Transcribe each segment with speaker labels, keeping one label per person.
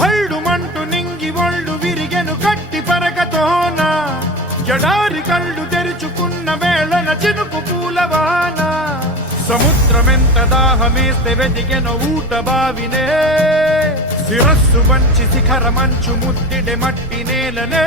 Speaker 1: భళ్ళుమంటూ నింగి ఒళ్ళు విరిగెను కట్టి పరకతోన జడారి కళ్ళు తెరుచుకున్న వేళన చినుకు పూలవాన. సముద్రమెంత దాహమేస్తే వెతికెను ఊట బావినే. శిరస్సు మంచి శిఖర మంచు ముద్దిడె మట్టి నేలనే.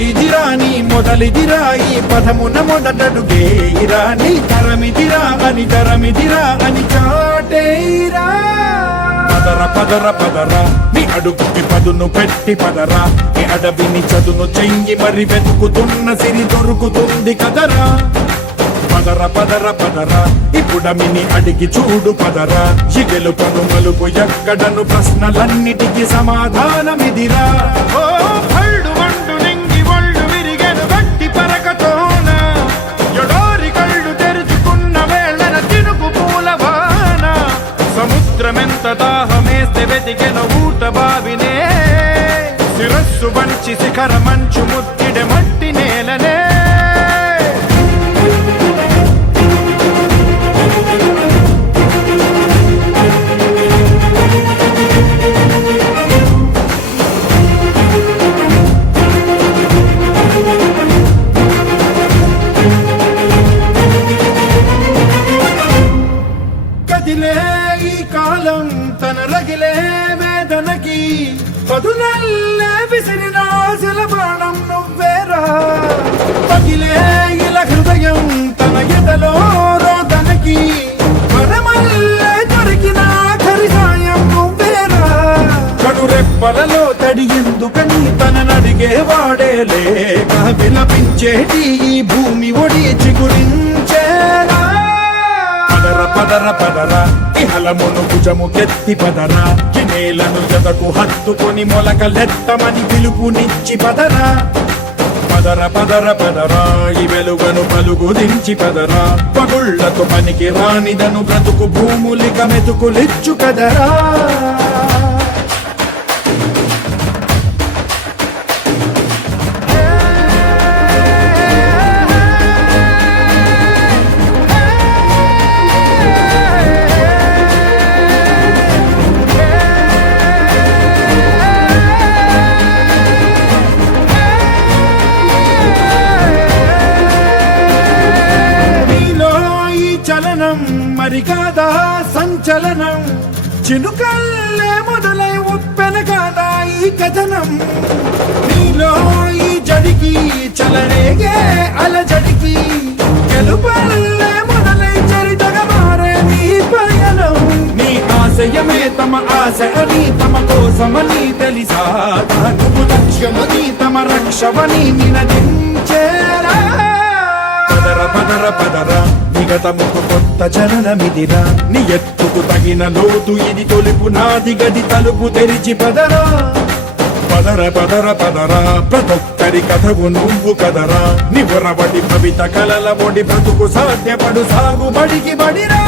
Speaker 2: నీ కథ ఇదిరా పదమున మొదటడుగేయిరా నీ తరమిదిరా అని తరమిదిరా అని చాటేరా పదర పదర పదర నీ అడుగుకి పదును పెట్టి పదరా నీ అడవిని చదును చెయ్యి మరి వెతుకుతున్న సిరి దొరుకుతుంది కదరా. పదర పదర పదర ఇప్పుడమిని అడిగి చూడు పదర చిగెలు పను మలుపు ఎక్కడను ప్రశ్నలన్నిటికీ సమాధానమిదిరా.
Speaker 1: ఓ సముద్రమెంత దాహమేస్తే వెతికెను ఊట బావినే. శిరస్సు వంచి శిఖర మంచు ముద్దిడె మట్టి
Speaker 2: పొలలో తడి ఎందుకని తననడిగే వాడే లేక విలపించేటి ఈ భూమి ఒడి చిగురించేలా పదర పదర పదర ఇహలమును భుజము కెత్తి పదర కినేలను జతకు హత్తుకొని మొలకలెత్తమని పిలుపునిచ్చి పదరా. పదర పదర పదరా ఈ వెలుగను పలుగు దించి పదరా. పగుళ్ళకు పనికి రానిదను బ్రతుకు భూములిక మెతుకులిచ్చు కదరా. చలనం కాదా సంచలనం. చినుకల్లే మొదలై ఉప్పెన కాదా ఈ కథనం. నీలో ఈ జడికి చలరేగే అలజడికి. గెలుపల్లే మొదలై చరితగా మారే నీ పయనం నీ ఆశయమే తమ ఆశ అని తమ కోసమని తెలిసా. నువ్వు లక్ష్యమని తమ రక్షమని నినదించేరా పదర పదర పదరా. నిగతముకు కొత్త జననమిదిరా నీ ఎత్తుకు తగిన లోతు ఇది తొలుపు నాది గది తలుపు తెరిచి పదరా. పదర పదర పదరా. ప్రతొక్కరి కథకు నువ్వు కదరా. నివరబడి భవిత కలల ఒడి బ్రతుకు సాధ్యపడు సాగుబడికి బడిరా.